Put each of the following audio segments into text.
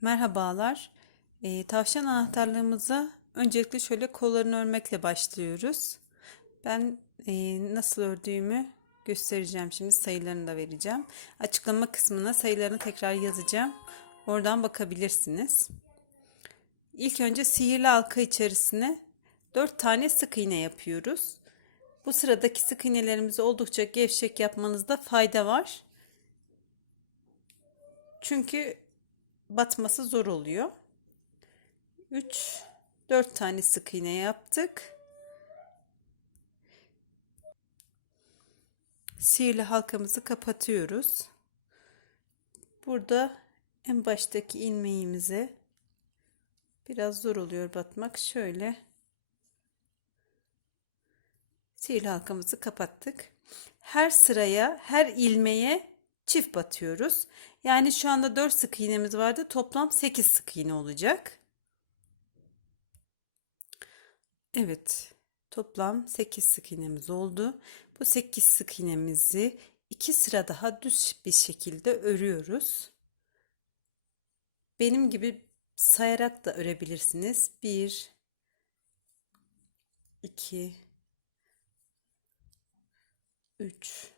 Merhabalar. Ee, tavşan anahtarlığımıza öncelikle şöyle kollarını örmekle başlıyoruz. Ben e, nasıl ördüğümü göstereceğim şimdi sayılarını da vereceğim. Açıklama kısmına sayılarını tekrar yazacağım. Oradan bakabilirsiniz. İlk önce sihirli halka içerisine 4 tane sık iğne yapıyoruz. Bu sıradaki sık iğnelerimizi oldukça gevşek yapmanızda fayda var. Çünkü batması zor oluyor. 3 4 tane sık iğne yaptık. Sihirli halkamızı kapatıyoruz. Burada en baştaki ilmeğimize biraz zor oluyor batmak. Şöyle sihirli halkamızı kapattık. Her sıraya, her ilmeğe çift batıyoruz. Yani şu anda 4 sık iğnemiz vardı. Toplam 8 sık iğne olacak. Evet. Toplam 8 sık iğnemiz oldu. Bu 8 sık iğnemizi 2 sıra daha düz bir şekilde örüyoruz. Benim gibi sayarak da örebilirsiniz. 1 2 3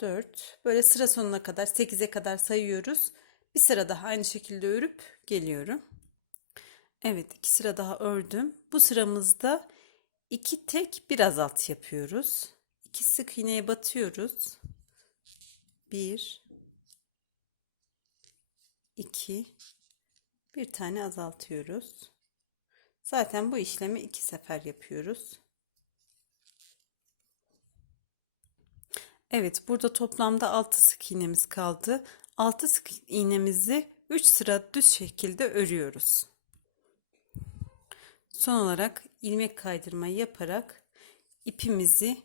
4 böyle sıra sonuna kadar 8'e kadar sayıyoruz. Bir sıra daha aynı şekilde örüp geliyorum. Evet iki sıra daha ördüm. Bu sıramızda iki tek bir azalt yapıyoruz. İki sık iğneye batıyoruz. Bir, iki, bir tane azaltıyoruz. Zaten bu işlemi iki sefer yapıyoruz. Evet burada toplamda 6 sık iğnemiz kaldı. 6 sık iğnemizi 3 sıra düz şekilde örüyoruz. Son olarak ilmek kaydırma yaparak ipimizi